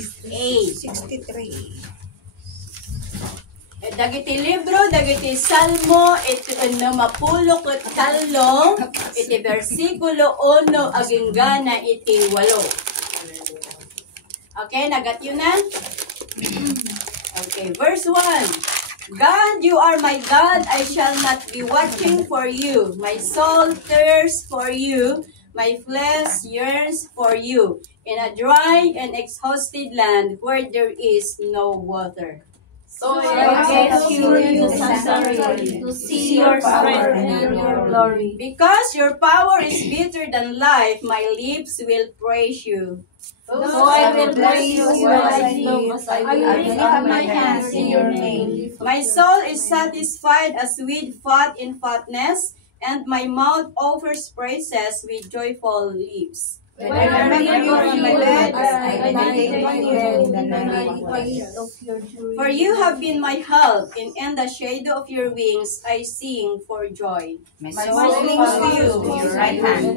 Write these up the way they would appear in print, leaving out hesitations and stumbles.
63. Dagiti libro, dagiti salmo, iti mapulo ket tallo, iti versikulo 1 aging gana iti 8. Okay, nagat yun na? Okay, verse 1. God, you are my God, I shall not be watching for you. My soul thirsts for you, my flesh yearns for you, in a dry and exhausted land where there is no water. So I get curious to see your strength and your glory. Because your power is better than life, my lips will praise you. So I will bless you as I live. I will lift up my hands in your name. My soul is satisfied as with fat in fatness, and my mouth offers praises with joyful lips. When I remember you on my bed, I meditate on you in the night of your joy. For you have been my help, and in the shadow of your wings I sing for joy. My soul clings to you, your right hand,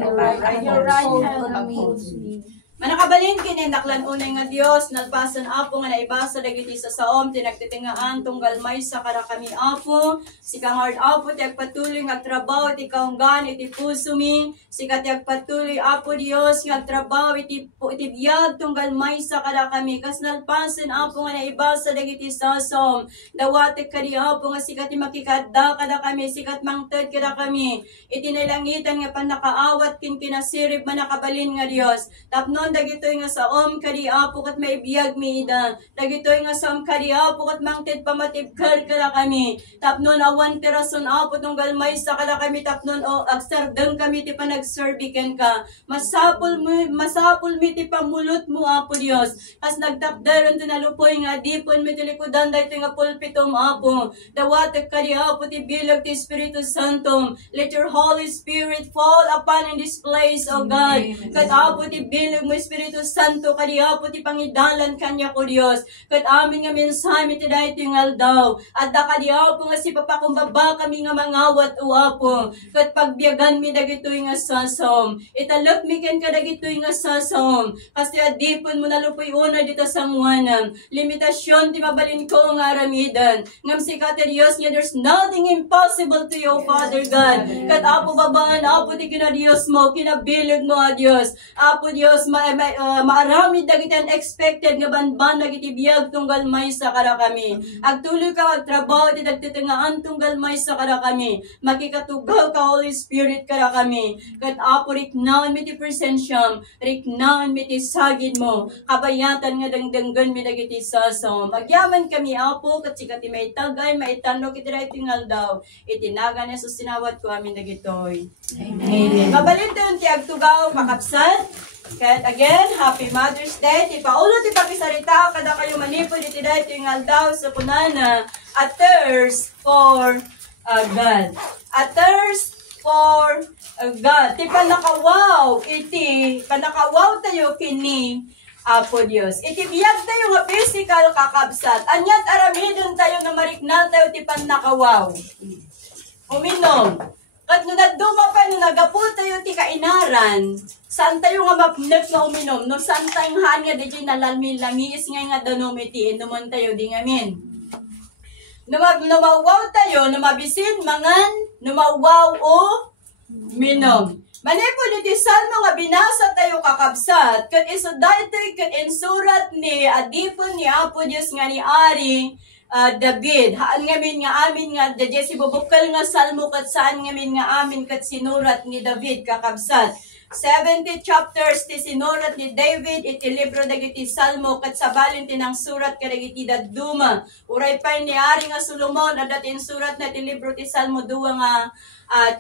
your right hand upholds me. Manakabalin kini naklan unay nga Dios nalpasan apo nga naibasa dagiti sa saom tinagtitingaan tunggal may sa kara kami apo sikang hard apo ti agpatuloy nga trabaho ti kaunggan iti puso mi sikat agpatuloy apo Dios nga trabaho iti biyag tunggal may sa kara kami kas nalpasan apo nga naibasa dagiti sa saom dawate kadi apo nga sikat ti makikadda kada kami sikat mangted kada kami iti nalangitan nga panakaawat kin kinasirib manakabalin nga Dios tapnon dagitoy nga saom kadi apo kat maibiyag mi ida dagitoy nga saom kadi apo kat mangted pamatibkar kada kami tapnon awan tirason apo tunggal may sa kada kami tapnon o agsardeng kami ti panagserbiken ka masapul mi ti pamulot mo apo Dios as nagtapdaron ti nalupoy nga dipon mi ti likudan daytoy nga pulpitom apo dawat kadi apo ti bilag ti Espiritu Santo let your Holy Spirit fall upon in this place O God kat apo ti bilag mo Espiritu Santo kadi apo ti pangidalan kanya ko Dios ket amin nga mensahe ti daytoy nga aldaw adda kadi apo nga si papakumbaba kami nga mangawat o apo ket pagbiyagan mi dagitoy nga sasom italok mi ken kadagitoy nga sasom kasi adipon mo nalupoy una dito sa muanam limitasyon ti mabalin ko nga aramidan ngam sikat ti Dios nga there's nothing impossible to you Father God ket apo babaan apo ti kina Dios mo kinabilog mo a Dios apo Dios maarami dagiti unexpected nga banban dagiti biyag tunggal may sa kara kami agtuloy ka agtrabaho ti dagtitingaan tunggal may sa kara kami makikatugaw ka Holy Spirit kara kami ket apo riknaon mi ti presensyam riknaon mi ti sagid mo kabayatan nga dangdanggan mi dagiti sasom agyaman kami apo ket sikat ti maitagay maitanno kiti daytoy nga aldaw itinagan ni Jesus sinawat ko amin dagitoy amen mabalin ti agtugaw makapsat ket again, Happy Mother's Day. Ti paulo ti pakisarita kada kayo manipod iti daytoy nga aldaw sa kunana a thirst for God. A thirst for God. Ti panakawaw tayo kini Apo Dios. Iti biyag tayo nga physical kakabsat. Anyat aramidon tayo nga mariknal tayo ti panakawaw. Uminom. Kat no nagduma pa no nagapu tayo ti kainaran. Saan tayo nga mapnag na uminom? No saan tayong haan nga di nalalmin langis nga danom iti inuman tayo di ngamin. Numawaw tayo, numabisin mangan, numawaw o minom. Manipod iti salmo nga binasa tayo kakabsat, kat iso daytoy kat insurat ni adipon ni Apo Dios nga ni Ari David. Haan ngamin nga amin nga dadya si bubukal nga salmo kat saan ngamin nga amin kat sinurat ni David kakabsat. 70 chapters ti sinurat ni David iti libro dagiti Salmo ket sabalin tinang surat kadagiti dadduma. Uray pay ni Ari nga Solomon adat surat na ti libro ti Salmo duwa nga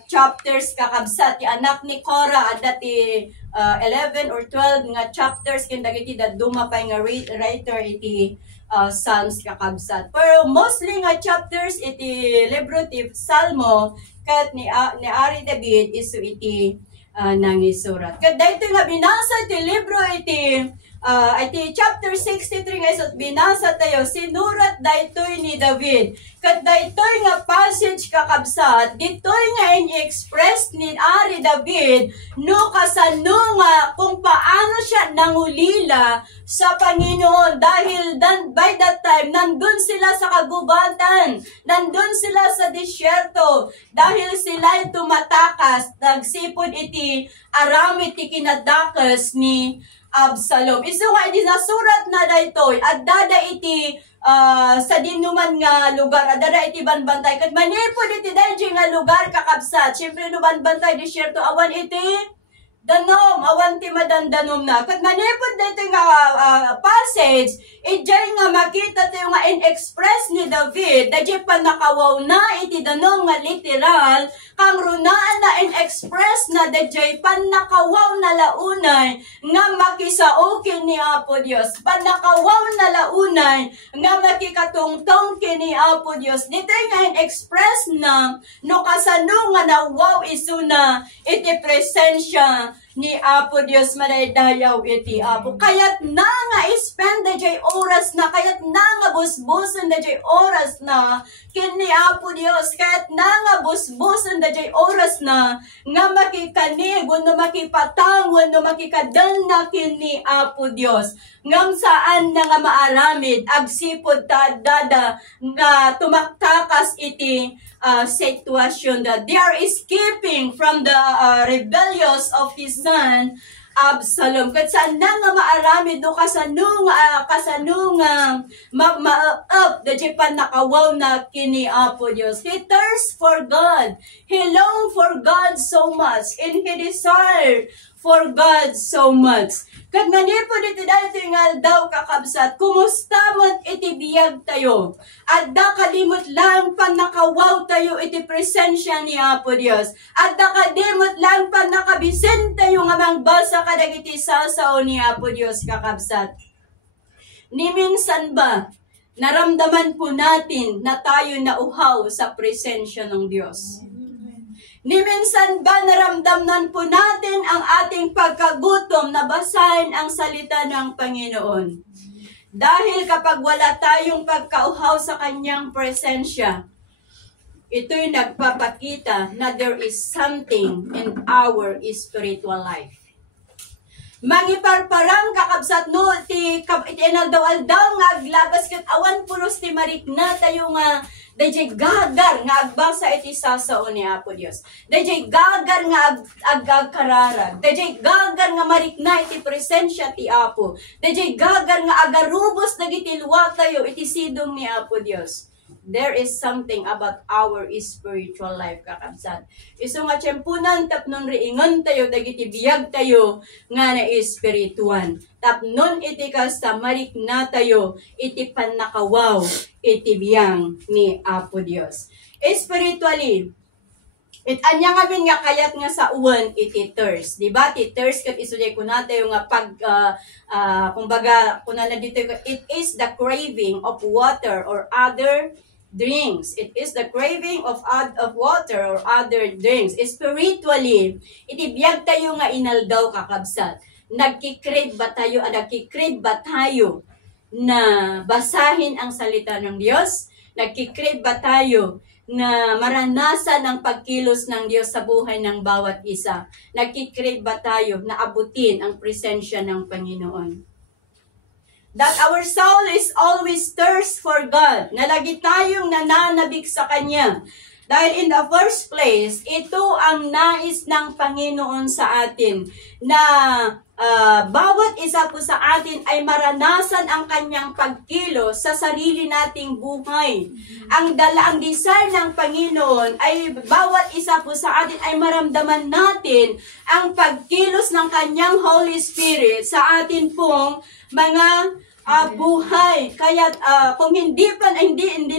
chapters kakabsat ti anak ni Cora adat ti 11 or 12 nga chapters ken dagiti dadduma pay nga writer iti Psalms kakabsat. Pero mostly nga chapters iti libro ti Salmo ket ni Ari David isu iti nangisurat. Ket daytoy nga binasa ti libro iti iti chapter 63 guys, at binasa tayo, sinurat daytoy ni David. Kat daytoy nga passage kakabsat, ditoy nga in-express ni Ari David, no kasano nga kung paano siya nangulila sa Panginoon. Dahil by that time, nandun sila sa kagubatan, nandun sila sa disyerto, dahil sila tumatakas, nagsipod iti aramid ti kinadakas ni Absalom. Isu nga iti nasurat na daytoy at dada iti sa dinuman nga lugar, at dada iti banbantay. Kat manipod iti dayjay nga lugar kakabsat. Siyempre no banbantay disyerto awan iti danom, awan ti madandanom na. Kat manipod dito nga passage, ijay nga makita tayo nga in-express ni David, dajay pa nakawaw na iti danom nga literal, kang runaan na in-express na dajay pa nakawaw na launay, nga makisaokin ni Apo Dios, pa nakawaw na launay, nga makikatungtong kini Apo Dios. Dito nga in-express na, no kasano nga nawaw isuna, iti presensya ni Apo Dios manaydayaw iti Apo. Kayat na nga spend da jay oras na, kayat na nga busbusan da jay oras na kini Apo Dios, kayat na nga busbusan da jay oras na nga makikanig no makipatang no makikadan na kini Apo Dios. Ngam saan na nga maaramid agsipod ta dada nga tumaktakas iti situation that they are escaping from the rebellious of his son Absalom. Kat saan na nga maaramid do kasanung ma-up the Japan nakawaw na kini Apo Dios. He thirsts for God. He longed for God so much and he desired for God so much. Kat manipod iti dahil tingal daw kakabsat, kumusta man iti biyag tayo. At da kalimot lang pan nakawaw tayo iti presensya ni Apo Dios. At da kadimot lang pan nakabisen tayo nga mangbasa kadag iti sasaw ni Apo Dios kakabsat. Ni minsan ba, naramdaman po natin na tayo nauhaw sa presensya ng Diyos? Ni minsan ba naramdaman po natin ang ating pagkagutom na basahin ang salita ng Panginoon? Dahil kapag wala tayong pagkauhaw sa kanyang presensya, ito'y nagpapakita na there is something in our spiritual life. Mangiparparang kakabsat no, iti inaldaw-aldaw nga aglabas kat awan pulos ti marikna tayo nga dayjay gagar nga agbasa iti sasao ni Apo Dios. Dayjay gagar nga agkararag. Dayjay gagar nga marikna iti presensya ti Apo. Dayjay gagar nga agarubos dagiti luwa tayo iti sidong ni Apo Dios. There is something about our spiritual life kakabsat. Isu nga tiyempunan tapnon riingon tayo dagiti biyag tayo nga na espirituan. Tapnon iti kasta marikna tayo iti panakawaw iti biyang ni Apo Dios. Spiritually, anya nga bin nga kayat nga sa uwan iti thirst. Diba? Ti thirst kat isuday ko na tayo nga pag, kumbaga, kunala dito, it is the craving of water or other drinks. It is the craving of water or other drinks. Spiritually, iti biyag tayo nga inaldaw kakabsat. Nagkikrave ba tayo na basahin ang salita ng Diyos? Nagkikrave ba tayo na maranasan ang pagkilos ng Diyos sa buhay ng bawat isa? Nagkikrave ba tayo na abutin ang presensya ng Panginoon? That our soul is always thirst for God. Na lagi tayong nananabik sa Kanya. Dahil in the first place, ito ang nais ng Panginoon sa atin. Na bawat isa po sa atin ay maranasan ang Kanyang pagkilos sa sarili nating buhay. Ang desire ng Panginoon ay bawat isa po sa atin ay maramdaman natin ang pagkilos ng Kanyang Holy Spirit sa atin pong mga buhay. Kaya kung hindi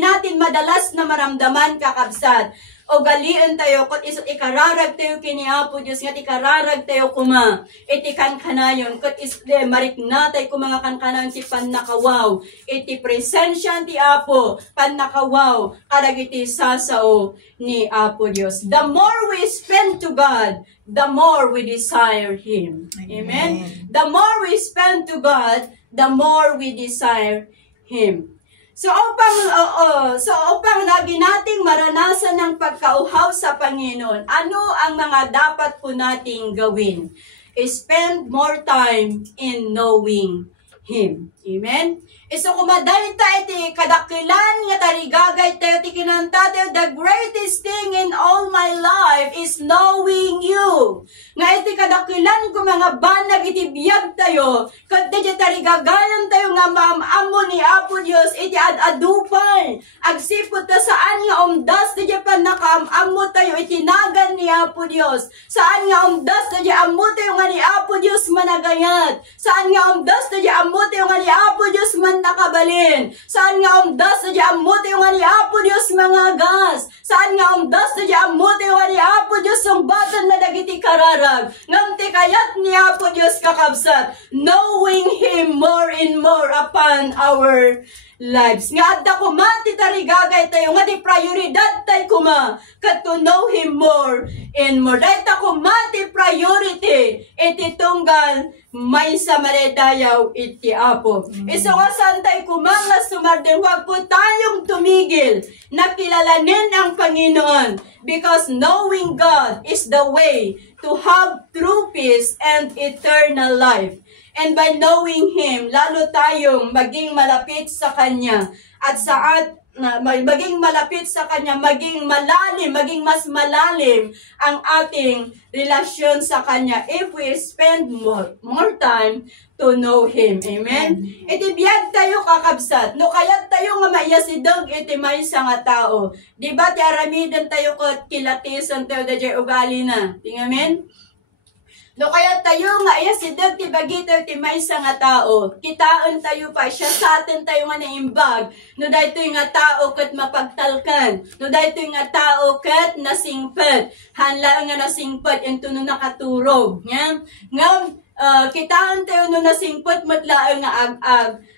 natin madalas na maramdaman kakabsat, o galian tayo, kat isot ikararag tayo kini Apo Diyos, nga ikararag tayo kuma, iti kankanayon, kat isde, marik na tayo mga kankanayon, ti panakawaw, iti presensya ti Apo, panakawaw, kadag iti sasao ni Apo Diyos. The more we spend to God, the more we desire Him. Amen? The more we spend to God, the more we desire Him. So upang lagi nating maranasan ng pagkauhaw sa Panginoon, ano ang mga dapat po nating gawin? Spend more time in knowing Him. Amen? So kumaday ta iti kadakilan nga tarigagay tayo ti kinanta tayo, the greatest thing in all my life is knowing you. Nga iti kadakilan ko mga banag iti biyag tayo, kat iti tarigagayan tayo nga maamamo ni Apo Diyos, iti adupay. Agsipot ta saan nga umdas, iti panakaamamo tayo, iti nagan ni Apo Diyos. Saan nga umdas, iti amo tayo nga ni Apo Diyos managayat. Saan nga umdas, iti amo tayo nga ni Apo Diyos man nakabalin. Saan nga umdas na diyan mo tayo nga ni Apo Diyos mga gas. Saan nga umdas na diyan mo tayo nga ni Apo Diyos ang batan na dagiti kararag. Ngamti kayat ni Apo Diyos kakabsat. Knowing Him more and more upon our lives. Nga adda kumati tarigagay tayo, nga di prioridad tayo kuma, kat to know Him more and more. Dahil ta kumati priority, iti tunggal may sa maredayaw iti Apo. Iso nga saan tayo kumanga sumardin, huwag po tayong tumigil na kilalanin ang Panginoon, because knowing God is the way to have true peace and eternal life. And by knowing Him, lalo tayong maging malapit sa Kanya. At maging malapit sa Kanya, maging malalim, maging mas malalim ang ating relasyon sa Kanya if we spend more time to know Him. Amen? Iti biyag tayo kakabsat. No kayat tayo nga maiyasidog iti maysa nga tao. Diba ti aramidan tayo kat kilatisan tayo da jay ugali na. Tingamen? No kaya tayo nga iyasidog ti bagi tayo ti maysa nga tao. Kitaan tayo pa, siya sa atin tayo nga naimbag. No dahito nga tao kat mapagtalkan. No dahito nga tao kat nasingpet. Hanla nga nasingpet ento no nakaturog. Nga kitaan tayo no nasingpet matlaan nga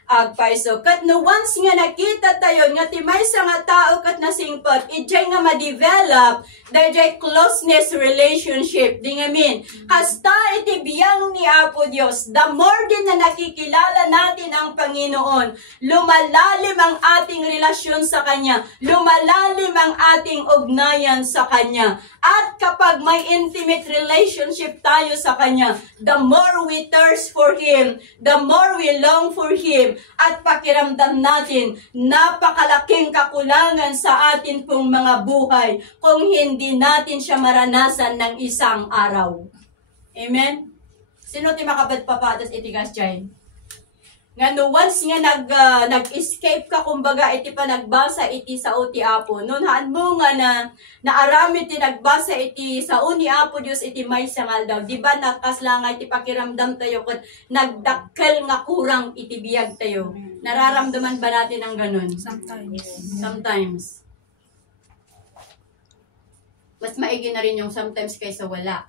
agpaiso. Kat no once nga nakita tayo nga ti maysa nga tao kat nasingpet, ijay nga ma-develop dahil closeness relationship. Di nga min. Kasta iti biyang ni Apo Diyos, the more din na nakikilala natin ang Panginoon, lumalalim ang ating relasyon sa Kanya, lumalalim ang ating ugnayan sa Kanya. At kapag may intimate relationship tayo sa Kanya, the more we thirst for Him, the more we long for Him, at pakiramdam natin, napakalaking kakulangan sa atin pong mga buhay kung hindi natin siya maranasan ng isang araw. Amen? Sino ti makabad papatas itigas dyan? Nga no once nga nag-escape ka, kumbaga iti pa nagbasa iti sa uti Apo. Noon haan mo nga na naarami ti nagbasa iti sa uni Apo Diyos iti may sangal daw. Diba nakaslanga iti pakiramdam tayo kung nagdakkel nga kurang iti biyag tayo. Nararamdaman ba natin ang ganun? Sometimes. Mas maigi na rin yung sometimes kaysa wala.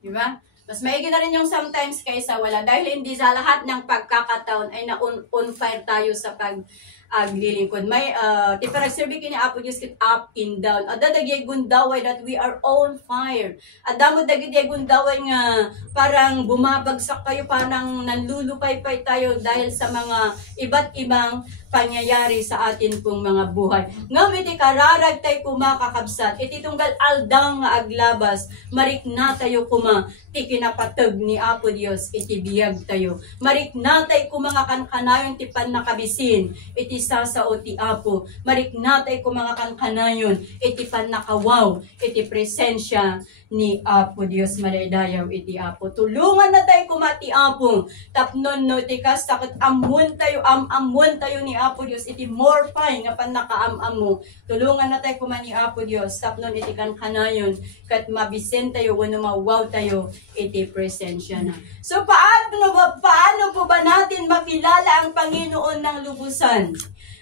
Diba? Mas maigi na rin yung sometimes kaysa wala. Dahil hindi sa lahat ng pagkakataon ay na-on fire tayo sa paglilingkod. May, ti paragserbi kini Apo Diyos kit up and down. Ada dagay gundaway that we are on fire. Ada mo dagay gundaway nga parang bumabagsak kayo, parang nanlulupay-pay tayo dahil sa mga iba't ibang pangyayari sa atin pong mga buhay. Ngam iti kararag tayo kumakakabsat, iti tunggal aldang nga aglabas, marik na tayo kuma, ti kinapatag ni Apo Diyos, iti biyag tayo. Marik na tayo kumanga kankanayon ti pannakabisin, iti sasao ti Apo. Marik na tayo kumanga kankanayon, iti pannakawaw, iti presensya ni Apo Diyos, maraydayaw iti Apo. Tulungan na tayo kumati Apo, tapnon no ti kastakot amun tayo, amamon tayo ni Apo Diyos, iti more pay nga pan nakaamam mo. Tulungan na tayo kumani Apo Diyos, tapnon iti kankanayon, kat mabisen tayo, wano mawaw tayo, iti presensya na. So paano po ba natin makilala ang Panginoon ng lubusan?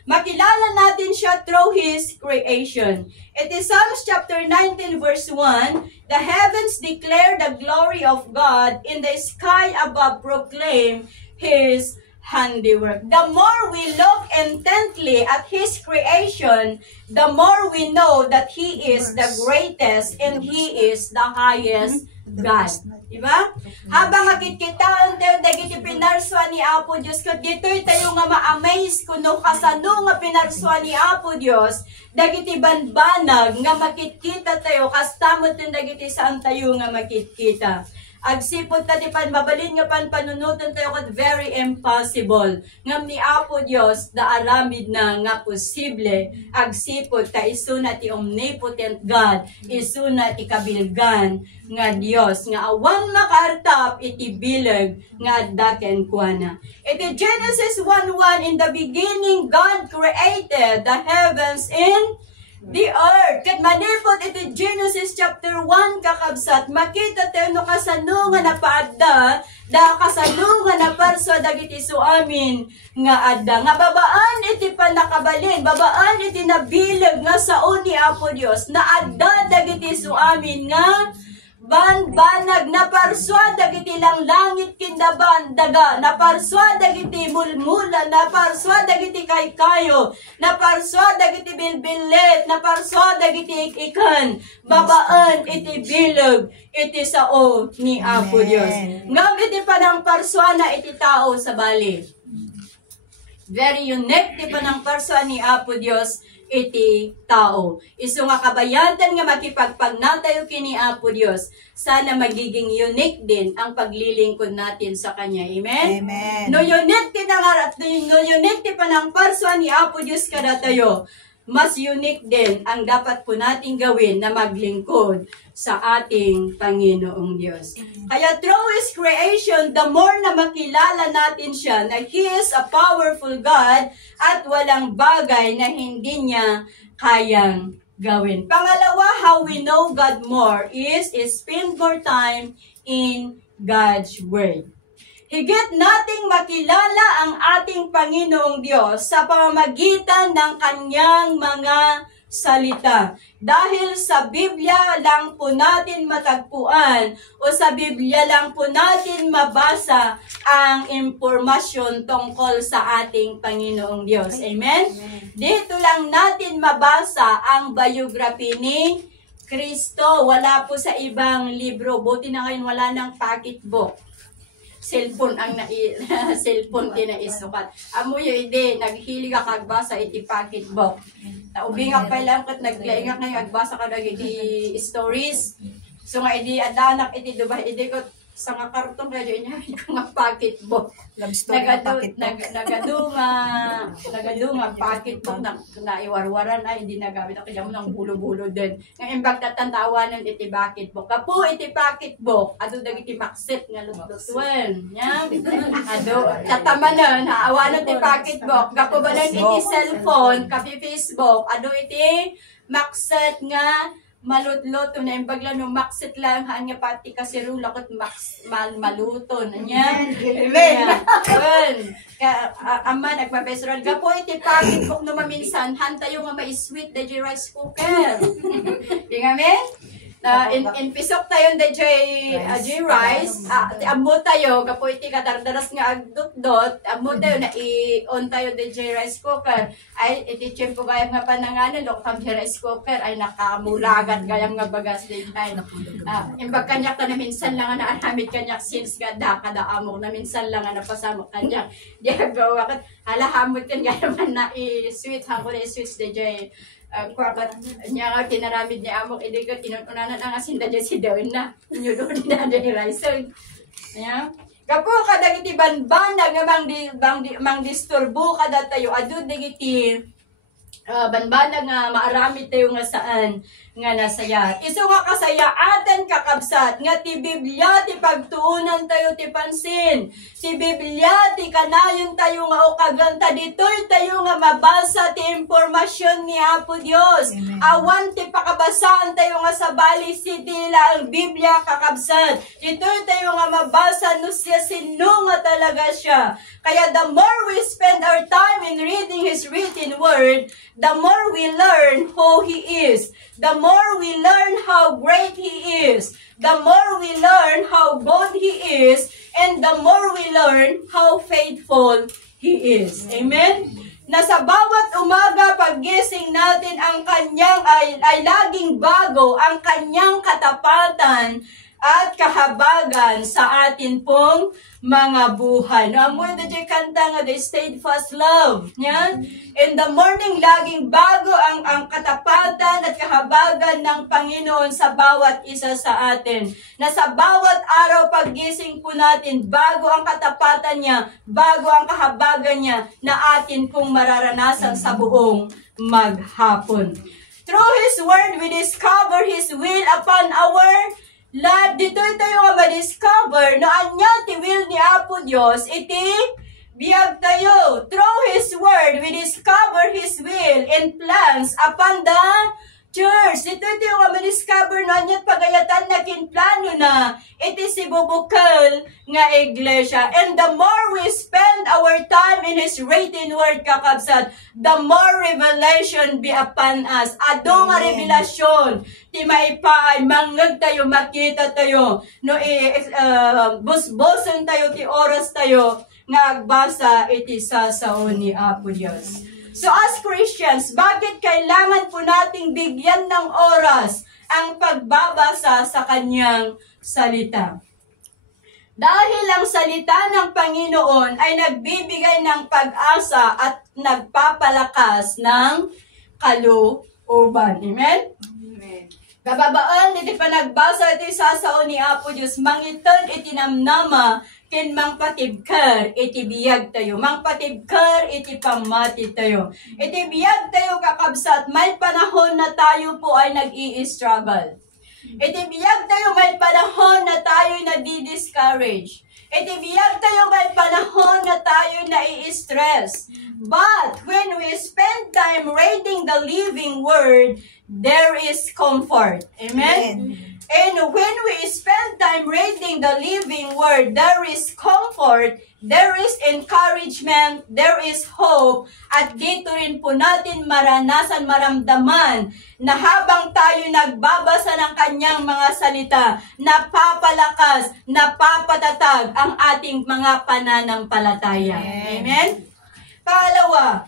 Makilala natin siya through His creation. It is Psalms chapter 19 verse 1, the heavens declare the glory of God, in the sky above proclaim His handiwork. The more we look intently at His creation, the more we know that He is the greatest and He is the highest God. Diba? Habang makikita tayo dagiti pinarswa ni Apo Dios, ket ditoy tayo nga ma-amaze kuno kasano nga pinarswa ni Apo Dios, dagiti banbanag nga makikita tayo kastamot ng dagiti saan tayo nga makikita. Agsipot ta di pan mabalin nga pan panunutan tayo kat very impossible. Ngam ni Apo Dios da aramid na nga posible. Agsipot ta isuna ti omnipotent God, isuna ti kabilgan nga Dios nga awan makartap iti bilag nga addaken kuana. Iti Genesis 1:1, in the beginning God created the heavens and the earth. Ket manipot iti Genesis chapter 1 kakabsat, makita tayo no kasano nga napaadda, da kasano nga naparso dagiti suamin nga adda. Nga babaan iti panakabalin, babaan iti nabilag nga sao ni Apo Dios, na adda dagiti suamin nga banbanag, naparswa dagiti lang langit kindaban daga, naparswa dagiti mulmula, naparswa dagiti kaykayo, naparswa dagiti bilbilet, naparswa dagiti ikan, babaan iti bilag iti sao ni Apo Dios. Ngam iti panang parswa na iti tao sa bali. Very unique ti panang parswa ni Apo Dios iti tao. Isu nga kabayantan nga makipagpagnatayo kini Apo Dios, sana magiging unique din ang paglilingkod natin sa Kanya. Amen? Amen. No unique ti nangarat, no unique ti panang parswa ni Apo Dios kada tayo, mas unique din ang dapat po nating gawin na maglingkod sa ating Panginoong Diyos. Kaya through His creation, the more na makilala natin siya na He is a powerful God at walang bagay na hindi niya kayang gawin. Pangalawa, how we know God more is spend more time in God's Word. Higit nating makilala ang ating Panginoong Diyos sa pamamagitan ng Kanyang mga salita. Dahil sa Biblia lang po natin matagpuan o sa Biblia lang po natin mabasa ang impormasyon tungkol sa ating Panginoong Diyos. Amen? Dito lang natin mabasa ang biography ni Kristo. Wala po sa ibang libro. Buti na ngayon wala ng pocketbook. Cellphone ang cellphone kinaisukat. Amo yung ide, naghilig ka kagbasa iti pocketbook. Naubing ka pa lang kat naglainga kayo agbasa ka na iti stories. So nga idi adanak iti dubay ide ko sa nga karton kayo niya ko nga pocketbook. Love story ng pocketbook. Nagadunga pocketbook na iwarwaran ay hindi nagamit ako diyan mo ng bulo-bulo din. Nga imbag tatantawanan iti pocketbook. Kapo iti pocketbook adu dagiti makset nga lutlutuan. Nya. Adu tatamanan haawanan ti pocketbook. Kapo banan iti cellphone, kapi Facebook, adu iti makset nga malutluto na imbagla no maksit lang haan nga pati kasi rula kot maluto na niya. Amen. Ama nagpapesral gapo iti pocketbook no maminsan hantayo nga mai-sweet the rice cooker. Di amen? In pisok tayo DJ rice, amo tayo, gapo iti kadardaras nga agdot-dot, amo tayo na i-on tayo DJ rice cooker, ay iti tiyempo gayam nga pananganan, lokam di rice cooker, ay nakamulagat gayam nga bagas din ay. Imbag kanyak ta na minsan lang na aramid kanyak since kada amok na minsan lang na napasamok kanyak. Di agawa kat, halahamot kan gayam na i-sweet, hako na i-sweet DJ kwapat niya nga kinaramid ni Amok hindi ko tinutunanan ang asin dadya si Dawn na inyulo din na dyan raison. Kapo kada iti banbanag nga mang disturbo kada tayo adu digiti banbanag nga maaramid tayo nga saan nga nasaya. Isu nga kasayaatan kakabsat nga ti Biblia ti pagtuunan tayo ti pansin. Ti Biblia ti kanayon tayo nga o kaganta ditoy tayo nga mabasa ti impormasyon ni Apo Dios. Awan ti pakabasaan tayo nga sa bali sitila ang Biblia kakabsat. Ditoy tayo nga mabasa no siya sino nga talaga siya. Kaya the more we spend our time in reading His written word, the more we learn who He is, the more we learn how great He is, the more we learn how good He is, and the more we learn how faithful He is. Amen? Na sa bawat umaga paggising natin, ang kanyang ay laging bago ang kanyang katapatan at kahabagan sa atin pong mga buhay. No, amoy na dyan kanta nga, the steadfast love. Yan? In the morning, laging bago ang katapatan at kahabagan ng Panginoon sa bawat isa sa atin. Na sa bawat araw paggising po natin, bago ang katapatan niya, bago ang kahabagan niya, na atin pong mararanasan sa buong maghapon. Through His Word, we discover His will upon our life. Dito tayo nga ma-discover na anya ti will ni Apo Diyos, iti biyag tayo. Through His Word, we discover His will and plans upon the church. Dito tayo nga ma-discover na anya't pagayatan na kinplano na iti si bubukal nga iglesia. And the more we spend our time in His written word, kakabsat, the more revelation be upon us. Ado nga revelasyon, ti maipaay, mangag tayo, makita tayo, no, busboson tayo, ti oras tayo, nga agbasa iti sasaon ni Apo Diyos. So as Christians, bakit kailangan po nating bigyan ng oras ang pagbabasa sa kanyang salita? Dahil ang salita ng Panginoon ay nagbibigay ng pag-asa at nagpapalakas ng kalooban. Amen? Amen. Kababaan, iti pa nagbasa iti sasaon ni Apo Diyos, mangitan iti namnama, ken mangpatibkar, iti biyag tayo. Mangpatibkar, iti pamati tayo. Iti biyag tayo, kakabsat, may panahon na tayo po ay nag-i-struggle. Iti biyag tayo, may panahon na tayo nadi-discourage. Iti biyag tayo, may panahon na tayo nai-stress. But when we spend time reading the living word, there is comfort. Amen? And when we spend time reading the living word, there is comfort, there is encouragement, there is hope, at dito rin po natin maranasan, maramdaman na habang tayo nagbabasa ng kanyang mga salita, napapalakas, napapatatag ang ating mga pananampalataya. Amen? Pangalawa,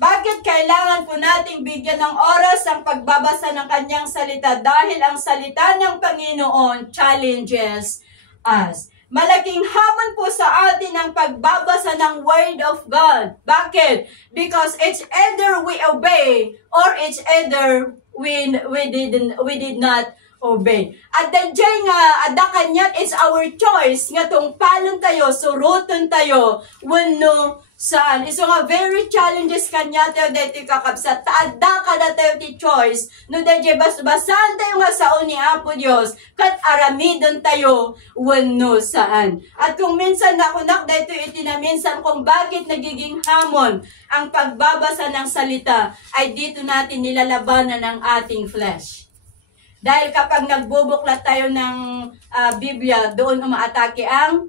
bakit kailangan po nating bigyan ng oras ang pagbabasa ng kanyang salita? Dahil ang salita ng Panginoon challenges us. Malaking hamon po sa atin ang pagbabasa ng Word of God. Bakit? Because it's either we obey or it's either we did not obey. At dadjay nga, ada kanyat, it's our choice nga tungpalon tayo, suruton tayo, wano saan. Iso nga very challenges kanya tayo dito kakabsat. Taada ka na tayo ti choice. No dadjay basan tayo nga saon ni Apo Diyos, kat aramidon tayo, wano saan. At kung minsan nakunak dito itinaminsan kung bakit nagiging hamon ang pagbabasa ng salita, ay dito natin nilalabanan ng ating flesh. Dahil kapag nagbubuklat tayo ng Biblia, doon umaatake ang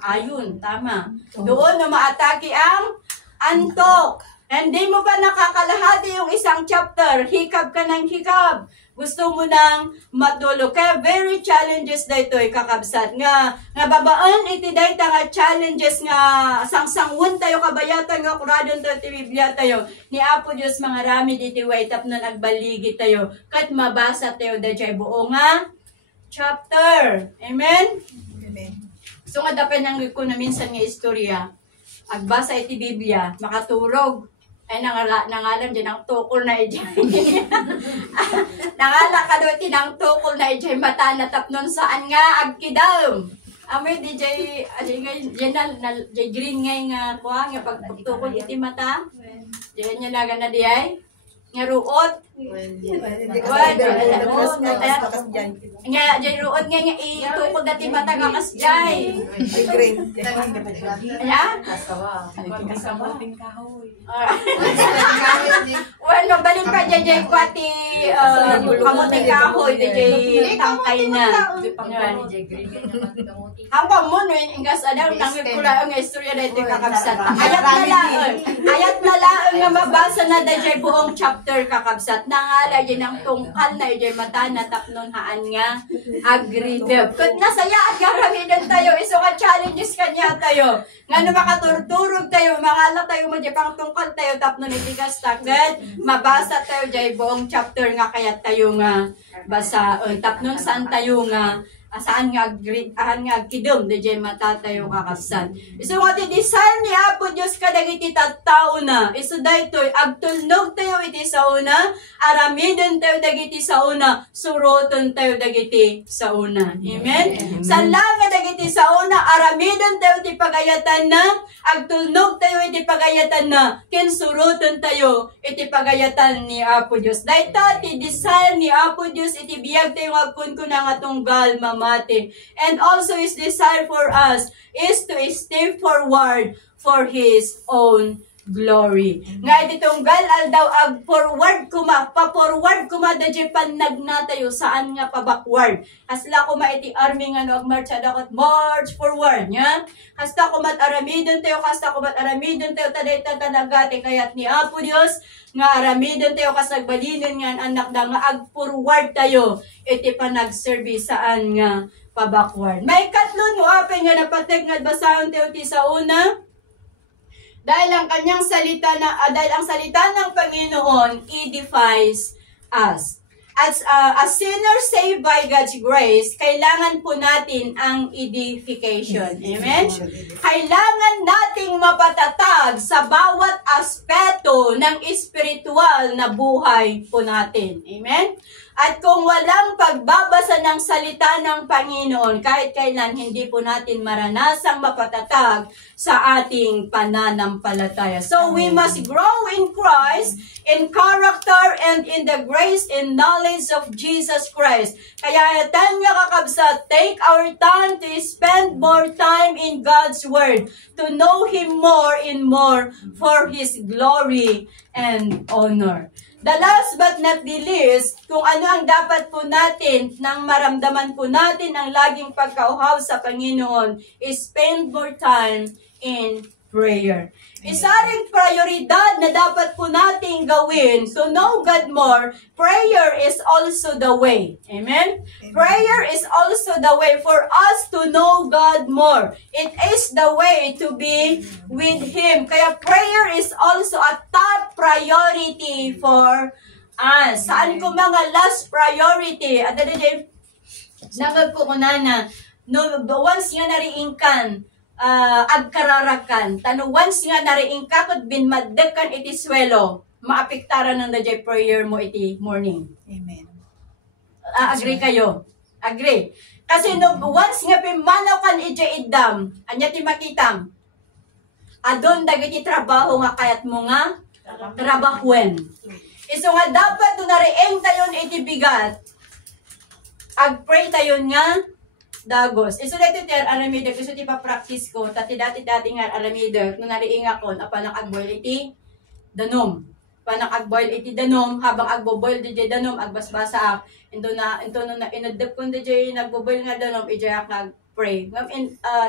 ayun, tama. Doon umaatake ang antok. Hindi mo pa nakakalahati yung isang chapter, hikab ka ng hikab. Gusto mo nang matulog. Kaya very challenges na ito, kakabsat. Nga babaan iti dayta nga challenges nga sang-sangun tayo kabayatan nga kuradon tayo ti Biblia tayo. Ni Apo Diyos mga rami diti waitap na nagbaligi tayo. Kat mabasa tayo dayjay buo nga chapter. Amen? Amen. So nga dapat nang ko na minsan nga istorya. Agbasa iti Biblia, makaturog. Ay, nangalam dyan ang tukol na ijay. Nangala ka doon tinang tukol na ijay mata natapnon saan nga agkidam. Amoy di jay green ngay nga kuha nga pagtukol iti mata. Diyan niya laga na di ay. Nga ruot. Nga jay ruot nga itukol dati mata nga kasjay. Ayan? Kasama. Kahoy. Bueno, balik pa jay kwati kamote kahoy jay tangkay na. Hanggang mo no ingas adaw nang kula ang istorya dito kakabsat. Ayat na laang nga mabasa na dayjay buong chapter kakabsat. Nangala dyan ang tungkal na dayjay mata na tapnon haan nga agridep. Kung nasayaan garamidan tayo, iso nga challenges kanya tayo. Nga makaturturog tayo, mangala tayo mo dyan pang tungkal tayo tapnon itigas takad. Mabasa tayo dyan buong chapter nga kaya tayo nga basa. Tapnon saan tayo nga saan nga kidum dayjay mata tayo kakabsat. Isu nga ti design ni Apo Dios kadagiti tattao na. Isu daytoy agtulnog tayo iti sa una, aramidon tayo dagiti sa una, suroton tayo dagiti sa una. Amen. Salamat dagiti sa una, aramidon tayo iti pagayatan na, agtulnog tayo iti pagayatan na, ken suroton tayo iti pagayatan ni Apo Dios. Dayta ti design ni Apo Dios iti biyag tayo agkunkuna nga tunggal mama. And also his desire for us is to stay forward for his own glory. Nga iti tunggal daw ag forward kuma, pa-forward kuma da Japan nagnatayo saan nga pa-backward. Hasla kuma iti army nga no ag march adakot march forward nya. Hasta kumat aramidon tayo, hasta kumat aramidon tayo taday tanagati kayat ni Apo Dios nga aramidon tayo kasagbalinon nga anak da nga ag forward tayo iti panag-service saan nga pa-backward. May katlon mo apay nga napatek nga basahon tayo ti sa una. Dahil ang kanyang salita na dahil ang salita ng Panginoon edifies us. As a sinner saved by God's grace, kailangan po natin ang edification. Amen? Kailangan nating mapatatag sa bawat aspeto ng espiritual na buhay po natin. Amen? At kung walang pagbabasa ng salita ng Panginoon, kahit kailan hindi po natin maranasang mapatatag sa ating pananampalataya. So we must grow in Christ, in character, and in the grace and knowledge of Jesus Christ. Kaya tayo nga kakabsat, take our time to spend more time in God's Word, to know Him more and more for His glory and honor. The last but not the least, kung ano ang dapat po natin nang maramdaman po natin ang laging pagkauhaw sa Panginoon is spend more time in prayer. Isa ring prioridad na dapat po nating gawin to know God more, prayer is also the way. Amen? Prayer is also the way for us to know God more. It is the way to be with Him. Kaya prayer is also a top priority for us. Saan ko mga last priority? At nagag ko na, once nga nariingkan, agkararakan. Tano once nga nariing kakot bin maddekan iti swelo, maapektaran ng dajay prayer mo iti morning. Amen. Agree kayo? Agree. Kasi once nga pimanaw kan iti idam, anya ti makitam. Adon dagiti trabaho nga kayat mo nga trabahuen. Iso nga dapat nariing tayon iti bigat. Agpray tayon nga dagos. Iso dito ter alamida gusto ti pa-practice ko tati dati nga alamida no nariing ako apan nag-boil iti danom. Panak ag-boil iti danom habang agbo-boil DJ danom agbasbasa ak. Ito na inadep ko DJ nagbo-boil nga danom ijak nag-pray.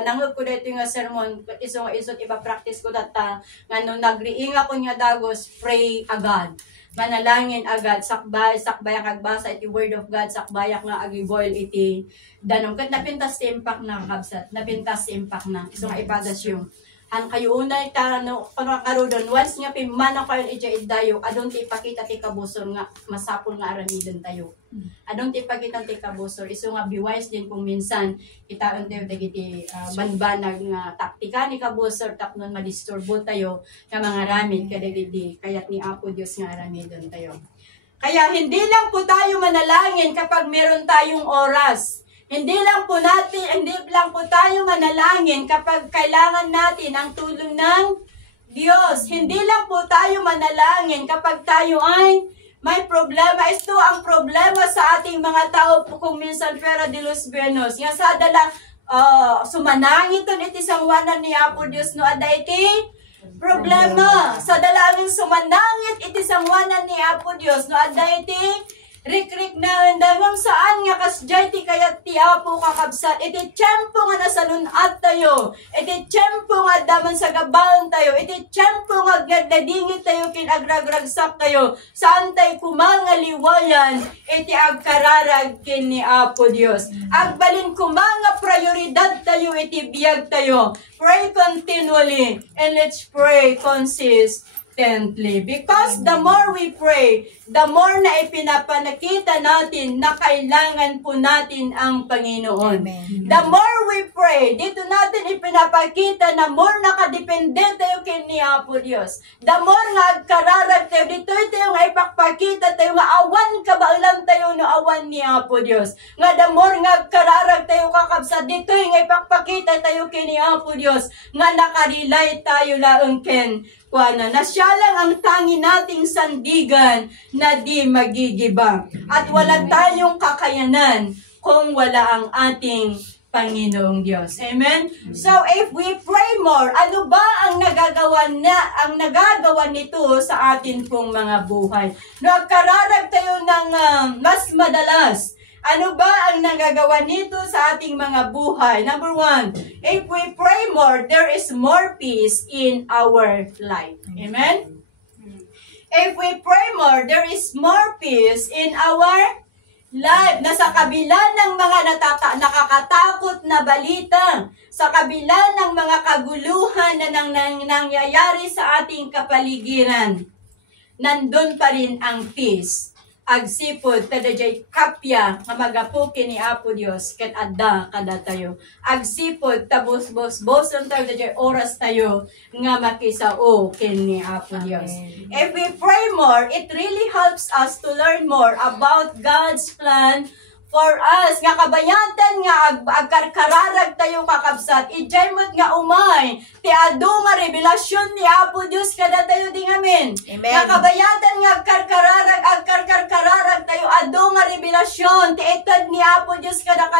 Nangog ko dito nga sermon iso ipa-practice ko data nga no nagriing ako nga dagos pray agad. Manalangin agad, sakbayak agbasa iti word of God, sakbayak nga agi-boil iti danom. Kat napintas ti impact na kabsat, napintas ti impact na. Iso nga ipadas yung ang kayo unay pangakarodon, once nga pimanaw kayo iti idayo, adong ti ipakita ti kabusor nga masapul nga aramidon tayo. Adong ti ipakita ti kabusor, iso nga biwise din kung minsan itaon tayo dagiti banbanag nga taktika ni kabusor tapnon madisturbo tayo nga mga ramid kadagiti kayat ni Apo Dios nga aramidon tayo. Kaya hindi lang po tayo manalangin kapag meron tayong oras. Hindi lang po tayo manalangin kapag kailangan natin ang tulong ng Diyos. Hindi lang po tayo manalangin kapag tayo ay may problema. Ito ang problema sa ating mga tao kung minsan Fera de los Buenos. Nga sa dala, sumanangin ito iti sangwanan ni Apo Diyos no aday iti problema. Sa dalangin sumanangit iti sangwanan ni Apo Diyos no aday iti Rikrik na damang saan nga kasjay ti kayat ti Apo kakabsat. Iti tiyempo nga nasanunat tayo. Iti tiyempo nga daman sa gabaon tayo. Iti tiyempo nga gadadingit tayo kinagragragsak tayo. Saan tayo kumangaliwayan. Iti agkararag kin ni Apo Dios. Agbalin kumanga prioridad tayo. Iti biyag tayo. Pray continually and let's pray consistently. Because the more we pray, the more na ipinapanakita natin na kailangan po natin ang Panginoon. Amen. The more we pray, dito natin ipinapakita na more nakadepende tayo kay ni Apo Dios. The more nga agkararag tayo, dito tayo nga ipakpakita tayo nga awan kabailan tayo no awan ni Apo Dios. Nga the more nga agkararag tayo kakabsat, dito nga ipakpakita tayo kay ni Apo Dios nga nakarelay tayo laeng ken kuana na siya lang ang tangi nating sandigan na di magigiba. At wala tayong kakayanan kung wala ang ating Panginoong Diyos. Amen? So, if we pray more, ano ba ang nagagawa nito sa atin pong mga buhay? Nagkararag tayo ng mas madalas. Ano ba ang nagagawa nito sa ating mga buhay? Number 1, if we pray more, there is more peace in our life. Amen? If we pray more, there is more peace in our life. Na sa kabila ng mga nakakatakot na balita, sa kabila ng mga kaguluhan na nangyayari sa ating kapaligiran, nandun pa rin ang peace. Agsipod tadajay kapya nga magapukin ni Apo Dios ket adda kada tayo. Agsipod tabos-boson tayo dajay oras tayo nga makisao ken ni Apo Dios. If we pray more, it really helps us to learn more about God's plan for us. Nga kabayatan nga agkarkararag tayo kakabsat. Ijay mo't nga umay. Ti adu nga revelasyon ni Apo Dios kada tayo ding amen. Nga kabayatan nga agkarkararag tayo. Adu nga revelasyon. Ti etad ni Apo Dios kada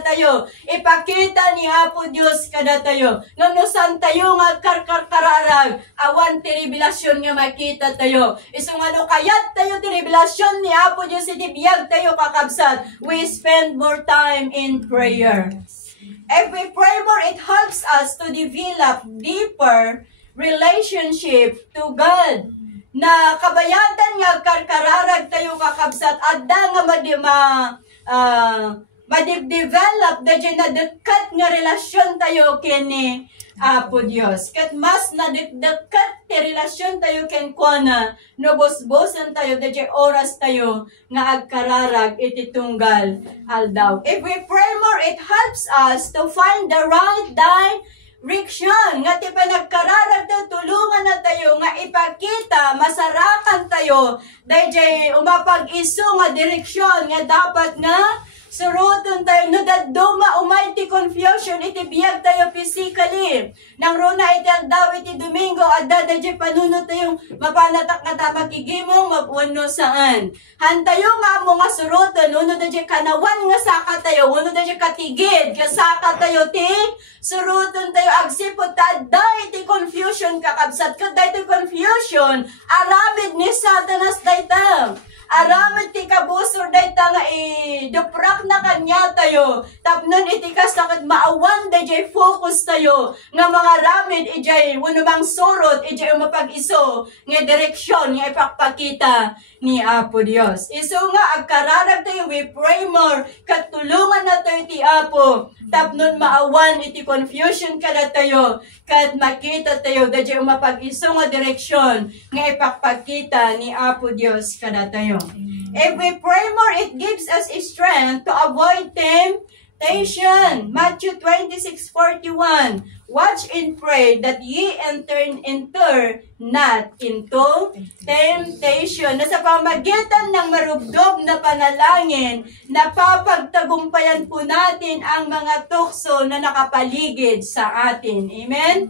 tayo. Ipakita ni Apo Dios kada tayo. Ngano san tayo nga agkarkararag. Awan ti revelasyon nga makita tayo. Isong ano kayat tayo ti revelasyon ni Apo Dios iti biyag tayo kakabsat. We spend more time in prayer. If we pray more, it helps us to develop deeper relationship to God. Na kabayatan nga karkararag tayo kakabsat, adda nga ma-develop da dyan na dekat nga relasyon tayo kini Apo Dios. Kat mas na dekat ti relasyon tayo ken kuana, no bos-bosan tayo, da dyan oras tayo nga agkararag iti tunggal aldaw. If we pray more, it helps us to find the right direction. Nga ti panagkararag tayo, tulungan na tayo nga ipakita, masarakan tayo, da dyan umapag-iso nga direksyon nga dapat nga suruton tayo, no daduma umayti confusion, iti biyag tayo physically. Nang runa iti aldaw, iti Domingo, adda dadya panuno tayong mapanatak nga tamagigimong mapuno saan. Hantayo nga mo nga suruton, uno dadya kanawan nga saka tayo, uno dadya katigid, kasaka tayo, ti suruton tayo, agsipot adda iti confusion kakabsat, kada iti confusion, aramid ni Satanas dayta. Aramid ti kabusor dayta nga duprak na kanya tayo. Tapnon iti kasakit maawan dayjay focus tayo. Nga mga ramid ijay wano surot ijay umapag-iso nga direksyon nga ipakpakita ni Apo Dios. Iso nga agkararag tayo, we pray more, katulungan na tayo ti Apo. Tapnon maawan iti confusion kada tayo. Kat makita tayo dayjay umapag-iso nga direksyon nga ipakpakita ni Apo Dios kada tayo. If we pray more, it gives us strength to avoid temptation. Matthew 26:41. Watch and pray that ye enter not into temptation. Na sa pamagitan ng marubdob na panalangin, napapagtagumpayan po natin ang mga tukso na nakapaligid sa atin. Amen?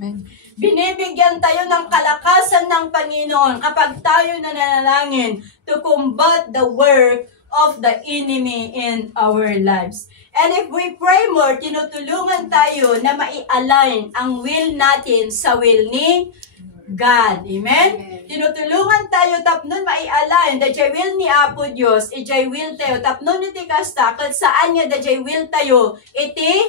Amen. Binibigyan tayo ng kalakasan ng Panginoon kapag tayo nananalangin to combat the work of the enemy in our lives. And if we pray more, tinutulungan tayo na mai-align ang will natin sa will ni God. Amen? Tinutulungan tayo tapnon maialign dajay will ni Apo Dios, ijay will tayo tapnon iti kasta ket saan nga dajay will tayo iti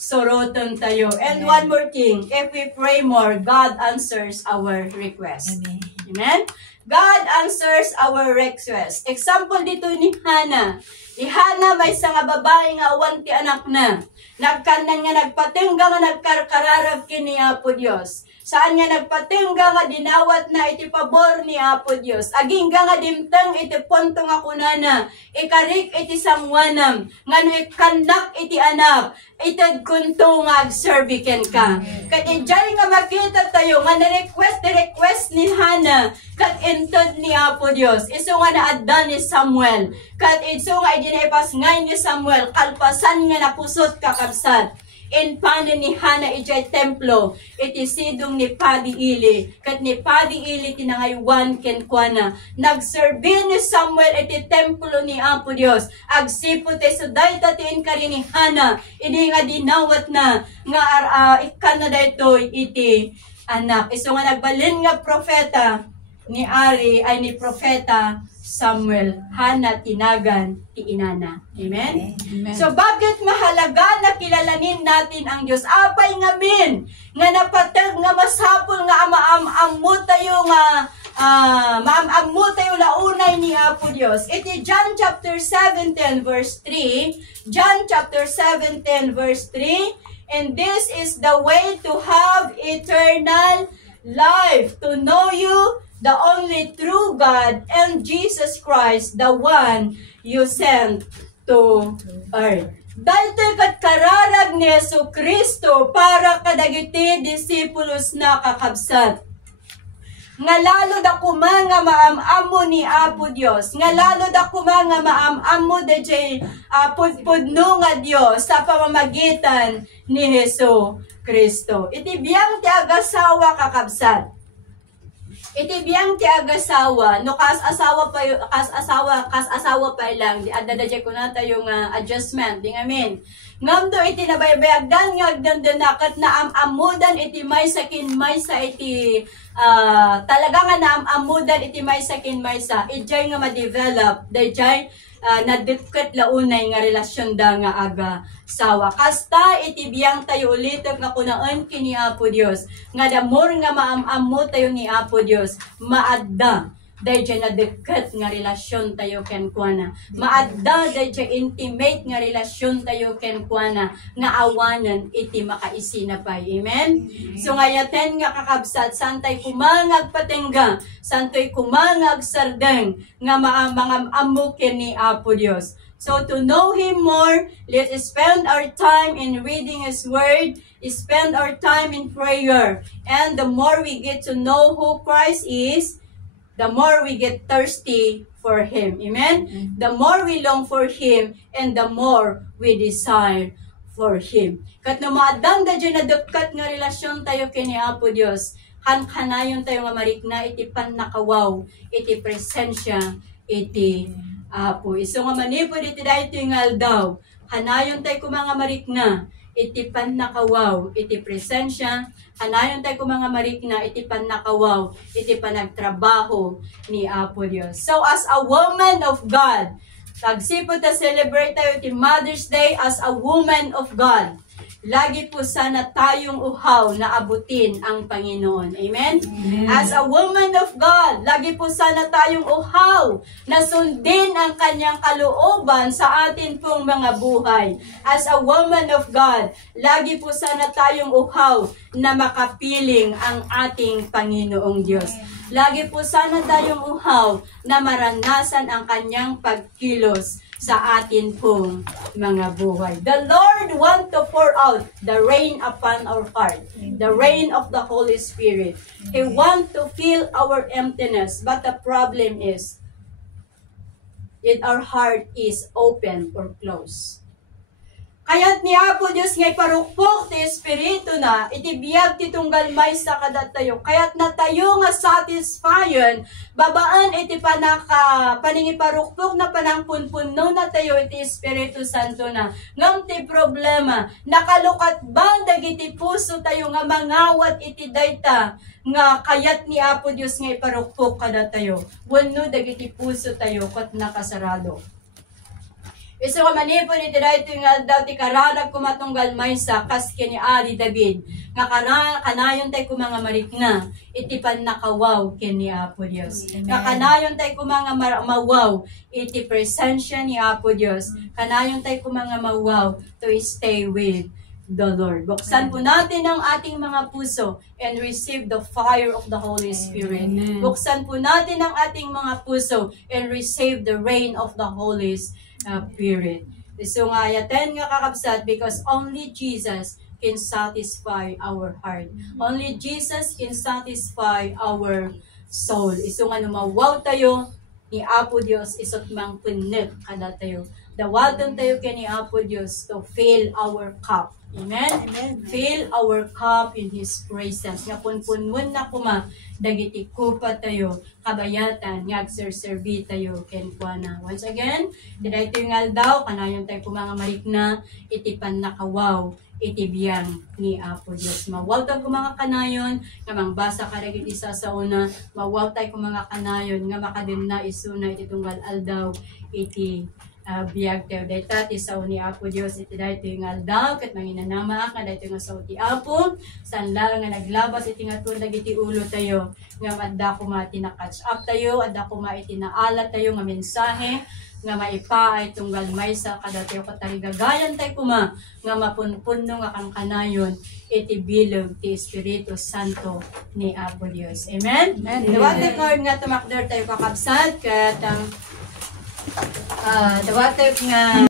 soroton tayo. And one more thing, if we pray more, God answers our request. Amen? God answers our request. Example dito ni Hannah. Ni Hannah may isa nga babae nga awan ti anak na. Nagkanan nga nagpatingga nga nagkarkararag kini Apo Dios. Saan nga nagpatingga nga dinawat na iti pabor ni Apo Dios. Aging nga dimtang iti ponto nga kunana. Ikarik iti sangwanam. Ngano ikandak iti anak. Itad kunto nga agserviken ka. Kat ijay nga makita tayo nga na-request ni Hannah. Kat intod ni Apo Dios. Iso nga naaddan ni Samuel. Kat iso nga idinaipas ngay ni Samuel. Kalpasan nga napusot kakabsat. In paano ni Hannah ijay templo, iti sidong ni Padi Ili. Kat ni Padi Ili tinangaywan kenkwana. Nagserbi ni Samuel iti templo ni Apo Dios. Agsipo te suday tatiin ka rin ni Hannah. Ini nga dinawat na nga ikan na daytoy iti anak. Iso nga nagbalin nga profeta ni Ari ay ni profeta Samuel. Hannah tinagan ti inana. Amen? Amen. So, bakit mahalaga na kilalanin natin ang Diyos? Apay ngamin, nga napatag nga masapol nga amaam-ammo tayo nga, maam-ammo tayo launay ni Apo Diyos. Iti John chapter 17 verse 3, John chapter 17 verse 3, and this is the way to have eternal life, to know you, the only true God, and Jesus Christ, the one you sent to earth. Dahil kat kararag ni Yesu Kristo para kadagiti disipulos na kakabsat. Nga lalo da kumanga maamamo ni Apo Dios. Nga lalo da kumanga maamamo da jay pudpudno nga Dios sa pamamagitan ni Yesu Kristo. Iti biyang ti agasawa kakabsat. Iti biyang ti agasawa, no kas-asawa pa lang, di adadadya ko na tayo nga adjustment, di ngamin. Ngam do iti nabaybayagdan nga agdamdanakat na amamudan iti may sakin may sa iti talaga nga na amamudan iti may sakin may sa ijay nga ma-develop, dayjay nadikkat launay nga relasyon da nga aga sawa. Kasta itibiyang tayo ulitok nga kunaan kini Apo Dios. Nga damor nga maamamo tayo ni Apo Dios. Maadda dayjay nadikkat nga relasyon tayo ken kuana. Maadda dayjay intimate nga relasyon tayo ken kuana. Nga awanan iti makaisina pay. Amen? So ngayaten nga kakabsat santay kumangag patingga, santoy kumangag sardeng nga mga amukin ni Apo Dios. So to know Him more, let's spend our time in reading His Word, spend our time in prayer. And the more we get to know who Christ is, the more we get thirsty for Him. Amen? The more we long for Him, and the more we desire for Him. Kat numaadang da dyan na dukkat nga relasyon tayo kini Apo Dios, kanayon tayo nga marikna, iti panakawaw, iti presensya, iti Apo. Iso nga manipod iti dahito yung aldaw, hanayon tayo kung mga marikna, iti panakawaw, iti presensya, hanayon tayo kung mga marikna, iti panakawaw, iti panagtrabaho ni Apo Dios. So as a woman of God, tagsipod ta celebrate tayo iti Mother's Day as a woman of God. Lagi po sana tayong uhaw na abutin ang Panginoon. Amen? Amen. As a woman of God, lagi po sana tayong uhaw na sundin ang kanyang kalooban sa atin pong mga buhay. As a woman of God, lagi po sana tayong uhaw na makapiling ang ating Panginoong Diyos. Lagi po sana tayong uhaw na maranasan ang kanyang pagkilos sa atin pong mga buhay. The Lord want to pour out the rain upon our heart, the rain of the Holy Spirit. He want to fill our emptiness, but the problem is that our heart is open or closed. Kaya't ni Apo Diyos ngay parukpok ti Espiritu na, itibiyag ti tunggal may sa kadat tayo. Kaya't na tayo nga satisfyen, babaan iti paningi parukpok na panangpunpunno na tayo iti Espiritu Santo na. Ngam ti problema, nakalukat ba dagiti puso tayo nga mangawat iti dayta, nga kayat ni Apo Diyos ngay parukpok kadat tayo. Wenno dagiti puso tayo kat nakasarado. Isu ka manipon iti dayto nga daw ti karanag kumatunggal maysa kas ken ni Ari David nga kanayon tay ko mga marikna iti pannakawaw ken ni Apo Dios. Nga kanayon tay ko mga mawaw iti presensya ni Apo Dios. Kanayon tay ko mga mawaw to stay with the Lord. Buksan po natin ang ating mga puso and receive the fire of the Holy Spirit. Amen. Buksan po natin ang ating mga puso and receive the rain of the Holy Spirit. So nga yaten nga kakabsat because only Jesus can satisfy our heart. Only Jesus can satisfy our soul. Iso nga numawaw tayo ni Apo Dios isot mang punit kada tayo. Dawaton tayo kay ni Apo Dios to fill our cup. Amen? Amen. Fill our cup in His presence. Nga punpunmun na kuma, dagiti kupa tayo, kabayatan, ngagserserbi tayo, kenkwana. Once again, dito yung aldaw, kanayon tayo kumanga marikna, itipan nakawaw, itibiyang ni Apo Diyos. Mawaw tayo kumanga kanayon, nga mangbasa ka dagiti sa una, mawaw tayo kumanga kanayon, nga makadim na isuna, ititunggal aldaw, iti biyag tayo dayta ti sao ni Apo Dios iti dayto yung aldaw ket manginanama ka dayto nga sao ti Apo sanla nga naglabas iti nga tundag iti ulo tayo nga adda ko mati na catch up tayo adda ko ma iti naala tayo nga mensahe nga maipaay tunggal maysa kada tayo katarigagayan tayo kuma nga mapunpunno nga kang kanayon iti bilog ti Espiritu Santo ni Apo Dios. Amen. Dawat card nga tumakder tayo kakabsat ket dawat nga